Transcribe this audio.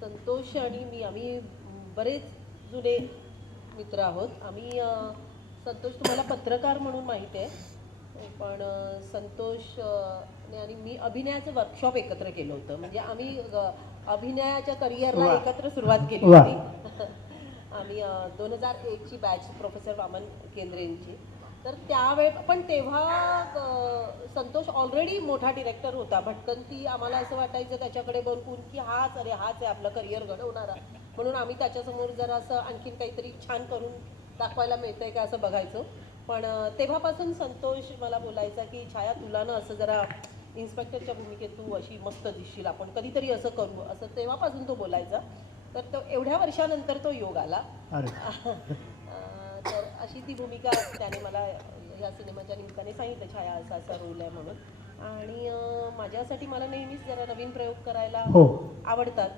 संतोष आणि मी आम्ही बरेच जुने मित्र आहोत. आम्ही संतोष तुम्हाला पत्रकार म्हणून माहीत आहे, पण संतोष ने आणि मी अभिनयाचं वर्कशॉप एकत्र केलं होतं. म्हणजे आम्ही अभिनयाच्या करिअरला एकत्र सुरुवात केली होती. आम्ही 2001ची बॅच प्रोफेसर वामन केंद्रेंची. तर त्यावेळे पण तेव्हा संतोष ऑलरेडी मोठा डिरेक्टर होता. भटकंती आम्हाला असं वाटायचं त्याच्याकडे बघून की हाच आहे आपलं करिअर घडवणारा, म्हणून आम्ही त्याच्यासमोर जरा असं आणखीन काहीतरी छान करून दाखवायला मिळतंय का असं बघायचो. पण तेव्हापासून संतोष मला बोलायचा की छाया तुला ना असं जरा इन्स्पेक्टरच्या भूमिकेत तू अशी मस्त दिसशील, आपण कधीतरी असं करू, असं तेव्हापासून तो बोलायचा. तर तो एवढ्या वर्षानंतर तो योग आला. तर अशी ती भूमिका त्याने मला या सिनेमाच्या निमित्ताने सांगितलं, छाया असा असा रोल आहे म्हणून. आणि माझ्यासाठी मला नेहमीच जरा नवीन प्रयोग करायला आवडतात.